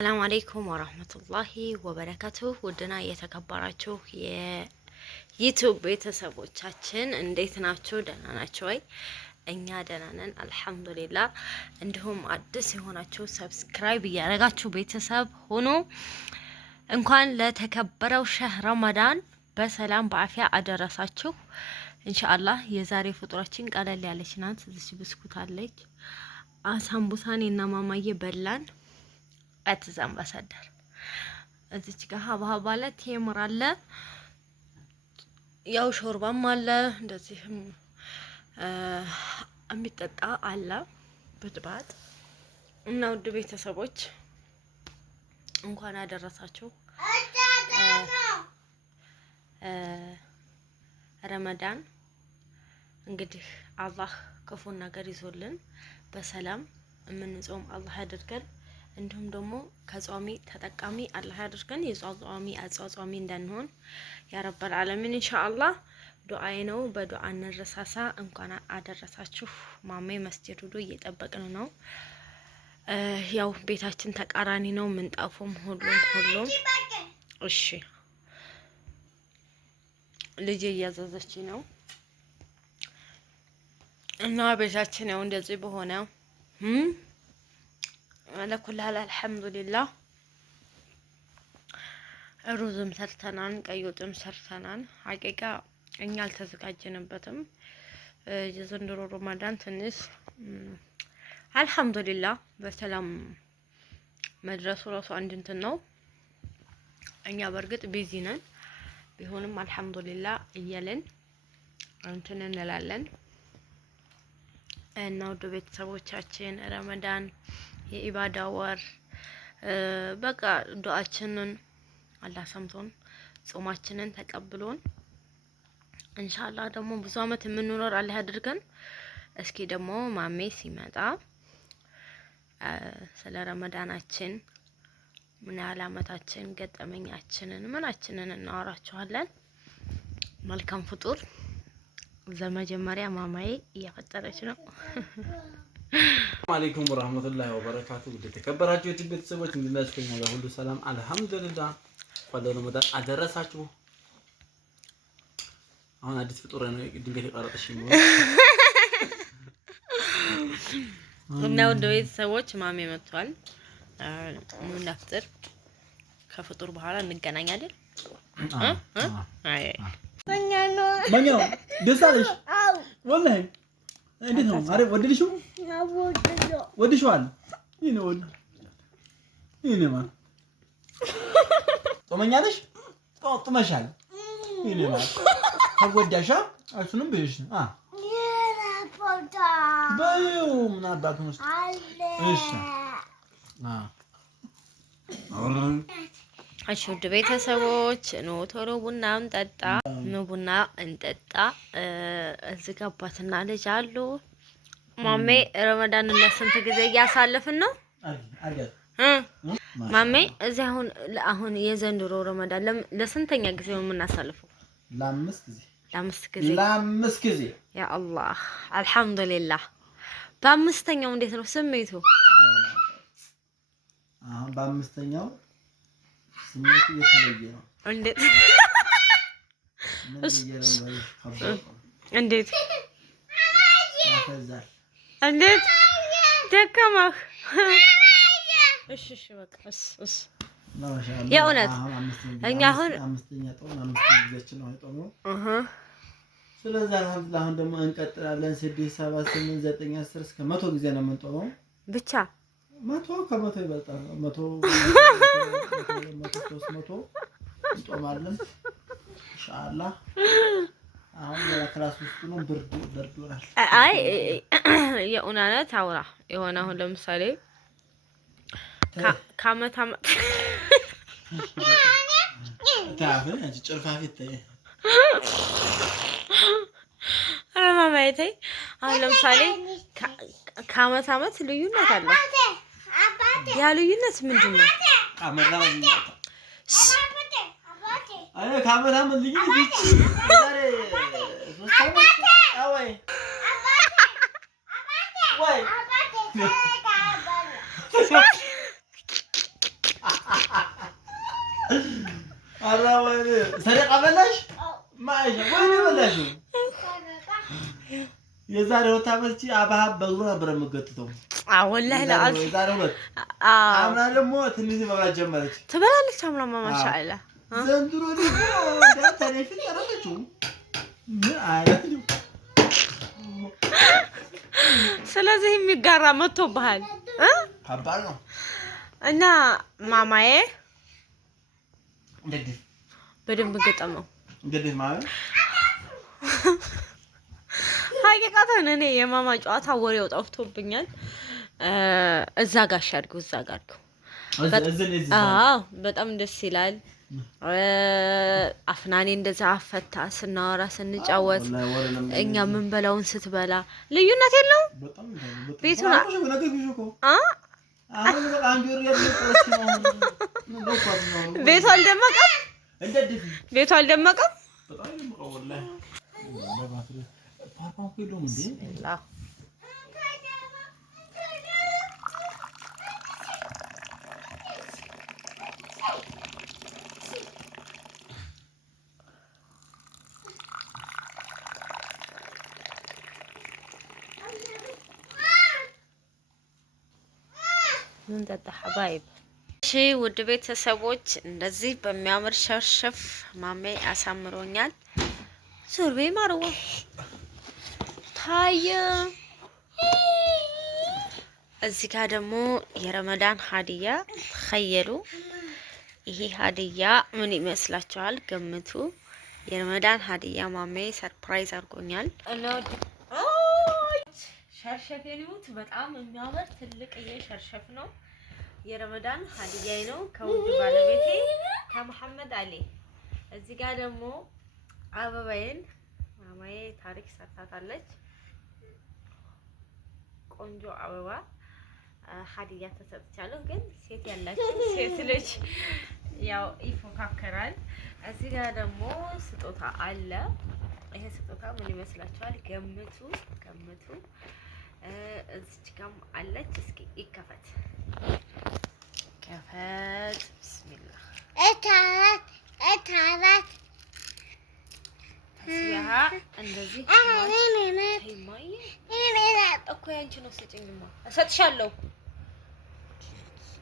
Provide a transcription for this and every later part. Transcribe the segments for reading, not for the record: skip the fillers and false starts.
ሰላም አለይኩም ወራህመቱላሂ ወበረካቱ። ውድና የተከበራችሁ የዩቲዩብ ቤተሰቦቻችን እንዴት ናችሁ? ደህና ናችሁ ወይ? እኛ ደህና ነን አልሐምዱሊላህ። እንዲሁም አዲስ የሆናችሁ ሰብስክራይብ እያደረጋችሁ ቤተሰብ ሆኖ እንኳን ለተከበረው ሸህር ረመዳን በሰላም በአፊያ አደረሳችሁ። ኢንሻአላህ የዛሬ ፍጡራችን ቀለል ያለች ናት። እዚህ ብስኩት አለች። አሳምቡሳኔ እና ማማዬ በላን። አትዝ አምባሳደር እዚች ጋር ሀብሀብ አለ፣ ቴምር አለ፣ ያው ሾርባም አለ፣ እንደዚህም የሚጠጣ አለ ብጥባጥ እና ውድ ቤተሰቦች እንኳን አደረሳችሁ። ረመዳን እንግዲህ አላህ ክፉን ነገር ይዞልን በሰላም የምንጾም አላህ ያድርገን። እንዲሁም ደግሞ ከጿሚ ተጠቃሚ አላህ ያድርገን። የጿሚ አጿሚ እንዳንሆን ያ ረበል ዓለሚን ኢንሻአላህ ዱአዬ ነው። በዱአ እንረሳሳ። እንኳን አደረሳችሁ። ማሜ መስጂድ ሄዶ እየጠበቅን ነው። ያው ቤታችን ተቃራኒ ነው። ምንጣፉም ሁሉም እሺ። ልጅ እያዘዘች ነው እና ቤታችን ያው እንደዚህ በሆነ ለኩልሃል አልሐምዱሊላህ። ሩዝም ሰርተናን፣ ቀይ ወጥም ሰርተናን። ሀቂቃ እኛ አልተዘጋጀንበትም። የዘንድሮ ረመዳን ትንሽ አልሐምዱሊላህ በሰላም መድረሱ ራሱ አንድ እንትን ነው። እኛ በእርግጥ ቢዚ ነን፣ ቢሆንም አልሐምዱሊላህ እያለን እንትን እንላለን እና ውድ ቤተሰቦቻችን ረመዳን የኢባዳ ወር በቃ ዱአችንን አላህ ሰምቶን ጾማችንን ተቀብሎን ኢንሻአላህ ደግሞ ብዙ አመት የምንኖር አላህ ያድርገን። እስኪ ደግሞ ማሜ ሲመጣ ስለ ረመዳናችን ምን ያህል አመታችን ገጠመኛችንን ምናችንን እናወራችኋለን። መልካም ፍጡር። ዘመጀመሪያ ማማዬ እያፈጠረች ነው። ሰላም አለይኩም ወራህመቱላሂ ወበረካቱ። ውድ ተከበራችሁ የዩቲዩብ ቤተሰቦች እንድናችሁ ከኛ ጋር ሁሉ ሰላም አልሐምዱሊላህ። ወደ ረመዳን አደረሳችሁ። አሁን አዲስ ፍጡር ነው ድንገት የቀረጠሽ ነው እና ውድ ቤተሰቦች ማሜ መጥቷል። ምን ናፍጥር ከፍጡር በኋላ እንገናኝ አይደል? አይ ማኛው ደስ አለሽ? አው ወላሂ እንዴት ነው? አረ ወደድሽው? ወደድሽዋል? ይሄኔማ ጾመኛለሽ? ጾመሻል? ይሄኔማ ተጎዳሻ? እሱንም በይሽ በይው ምን አባቱ ነው? እሺ እሺ ውድ ቤተሰቦች ኑ ቶሎ ቡና እንጠጣ። ኑ ቡና እንጠጣ። እዚህ ጋር አባትና ልጅ አሉ። ማሜ ረመዳን ለስንት ጊዜ እያሳለፍን ነው? ማሜ እዚህ አሁን የዘንድሮ ረመዳን ለስንተኛ ጊዜ ነው የምናሳልፈው? ለአምስት ጊዜ ያ አላህ አልሐምዱሊላህ። በአምስተኛው እንዴት ነው ስሜቱ? አሁን በአምስተኛው ስሜቱ የተለየ ነው። እንዴት እንዴት ደከመህ? እሺ በቃ የእውነት እኛ አሁን አምስተኛ ጊዜያችን ነው አይጦመው። ስለዚህ አሁን ደግሞ እንቀጥላለን። 6 7 8 9 10 እስከ 100 ጊዜ ነው የምንጦመው ብቻ 100 ከ100 ይበልጣል። 100 300 እንጦማለን ኢንሻአላህ። አሁን የክላስ ውስጥ ነው ብርዱናል። አይ የኡናነት አውራ የሆነ አሁን ለምሳሌ ከአመት ታፈን አንቺ ጭርፋፊት ማማዬ አሁን ለምሳሌ ከአመት ልዩነት አለ። ያ ልዩነት ምንድን ነው? አይ ከአመት ልዩነት ዛሬ 3 አመት አወይ ወይ አራወይ ሰደቃ በላሽ ማይሻ ወይኔ በላሽ የዛሬው ታመልቺ አባሃብ በእግሩ ነበር የምገጥተው ወላሂ ለአዝ የዛሬው ሁለት አምና ደግሞ ትንሽ መብላት ጀመረች ትበላለች አምናማ ማሻአላ ዘንድሮ ደግሞ እንዳታነፊ ቀረችው ምን አይነት ነው ስለዚህ የሚጋራ መጥቶብሃል ከባድ ነው እና ማማዬ እንግዲህ በደንብ ገጠመው እንግዲህ ማለት ሀቂቃተን እኔ የማማ ጨዋታ ወሬው ጠፍቶብኛል እዛ ጋር ሻድጉ እዛ ጋር በጣም ደስ ይላል አፍናኔ እንደዛ አፈታ ስናወራ ስንጫወት እኛ ምን በላውን ስትበላ ልዩነት የለው ቤቱና ቤቱ አልደመቀም ቤቱ አልደመቀም ምን ጠጣ ሐባይብ እሺ ውድ ቤተሰቦች እንደዚህ በሚያምር ሸርሸፍ ማሜ አሳምሮኛል ሱርቤ ማርዋ ታየ እዚህ ጋር ደግሞ የረመዳን ሀዲያ ተخيሉ ይሄ ሀዲያ ምን ይመስላችኋል ገምቱ የረመዳን ሀዲያ ማሜ ሰርፕራይዝ አድርጎኛል ሸርሸፍ የሊሙት በጣም የሚያምር ትልቅ የሸርሸፍ ነው የረመዳን ሀዲያይ ነው ከውድ ባለቤቴ ከመሐመድ አሊ እዚህ ጋር ደግሞ አበባዬን ማማዬ ታሪክ ሰርታታለች ቆንጆ አበባ ሀዲያ ተሰጥቻለሁ ግን ሴት ያላችሁ ሴት ልጅ ያው ይፎካከራል እዚህ ጋር ደግሞ ስጦታ አለ ይሄ ስጦታ ምን ይመስላችኋል ገምቱ እዚህ ጋርም አለች እስኪ ይከፈት ከፈት ቢስሚላህ እታራት ተስቢሃ እንደዚህ ማይ እኮ ያንቺ ነው ስጭኝማ እሰጥሻለሁ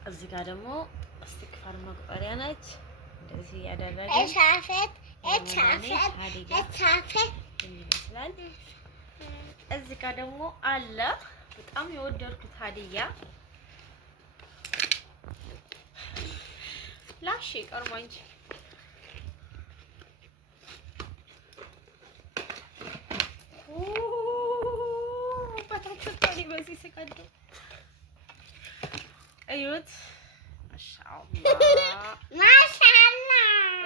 እዚህ ጋር ደግሞ እስትክፋር መቁጠሪያ ነች እንደዚህ ያደረገ እታፈት ይመስላል እዚህ ጋር ደግሞ አለ በጣም የወደድኩት ሀዲያ ላሽ ቀርማንጂ በታችሁ ታሪ በዚህ ስቀዱ እዩት ማሻአላ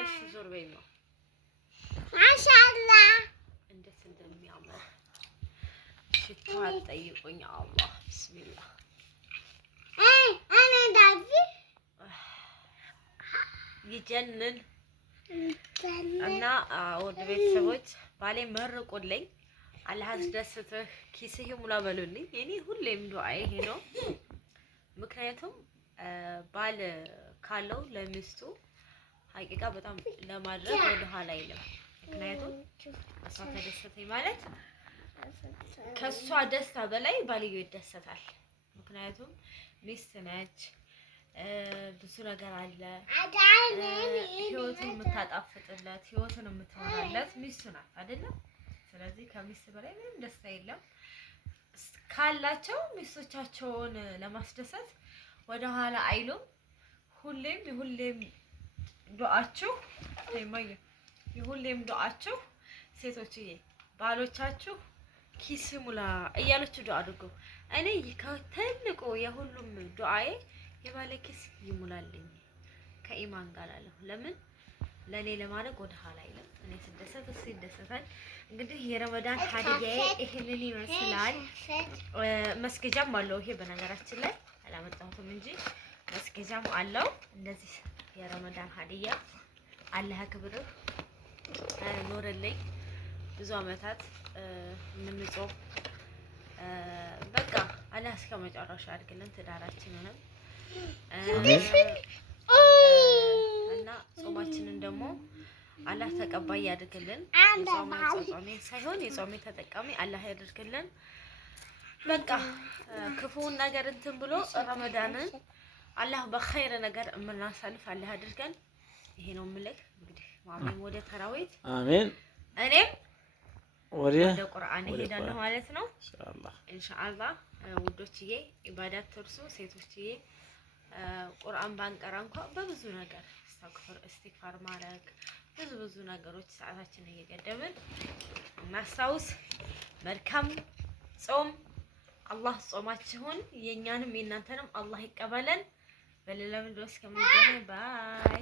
እሺ ዞር በይማ ማሻአላ እንዴት እንደሚያምር ሽታው አትጠይቁኝ አላህ ቢስሚላህ እኔ ዳጂ ይጀነን እና ወደ ቤተሰቦች ባሌ መርቁልኝ አላህ አስደስትህ ኪስህ ሙላ በሉልኝ የኔ ሁሌም ዱዓዬ ይሄ ነው ምክንያቱም ባል ካለው ለሚስቱ ሀቂቃ በጣም ለማድረግ ወደ ኋላ አይልም ምክንያቱም እሷ ተደሰተኝ ማለት ከሷ ደስታ በላይ ባልዮ ይደሰታል ምክንያቱም ሚስት ነች ብዙ ነገር አለ ህይወትን የምታጣፍጥለት ህይወትን የምትሆናለት ሚስቱ ናት አይደል ስለዚህ ከሚስት በላይ ምንም ደስታ የለም ካላቸው ሚስቶቻቸውን ለማስደሰት ወደ ኋላ አይሉም ሁሌም ዱዓችሁ ዱዓችሁ ሴቶችዬ ባሎቻችሁ ኪስ ሙላ እያላችሁ ዱዓ አድርጉ እኔ ከትልቁ የሁሉም ዱዓዬ የባለ ኪስ ይሙላልኝ ከኢማን ጋር አለሁ ለምን ለኔ ለማድረግ ወደ ኋላ አይልም እኔ ስደሰት እሱ ይደሰታል እንግዲህ የረመዳን ሀዲያዬ ይሄንን ይመስላል መስገጃም አለው ይሄ በነገራችን ላይ አላመጣሁትም እንጂ መስገጃም አለው እንደዚህ የረመዳን ሀዲያ አላህ ክብርህ ኖርልኝ ብዙ አመታት ምንጾም በቃ አላህ እስከ መጨረሻ አድርግልን ትዳራችንንም እና አላህ ተቀባይ ያድርግልን። ጾሜ ሳይሆን የጾሜ ተጠቃሚ አላህ ያድርግልን። በቃ ክፉን ነገር እንትን ብሎ ረመዳንን አላህ በኸይር ነገር የምናሳልፍ አላህ አድርገን። ይሄ ነው የምልህ። እንግዲህ ማሜም ወደ ተራዊት አሜን፣ እኔም ወደ ቁርአን እሄዳለሁ ማለት ነው ኢንሻአላህ። ውዶችዬ ኢባዳት ትርሱ ሴቶችዬ። ቁርአን ባንቀራ እንኳን በብዙ ነገር እስትግፋር ማድረግ ብዙ ነገሮች ሰዓታችንን እየገደብን እናስታውስ። መልካም ጾም። አላህ ጾማችሁን የኛንም የእናንተንም አላህ ይቀበለን። በሌላ ቪዲዮ እስከምንገናኝ ባይ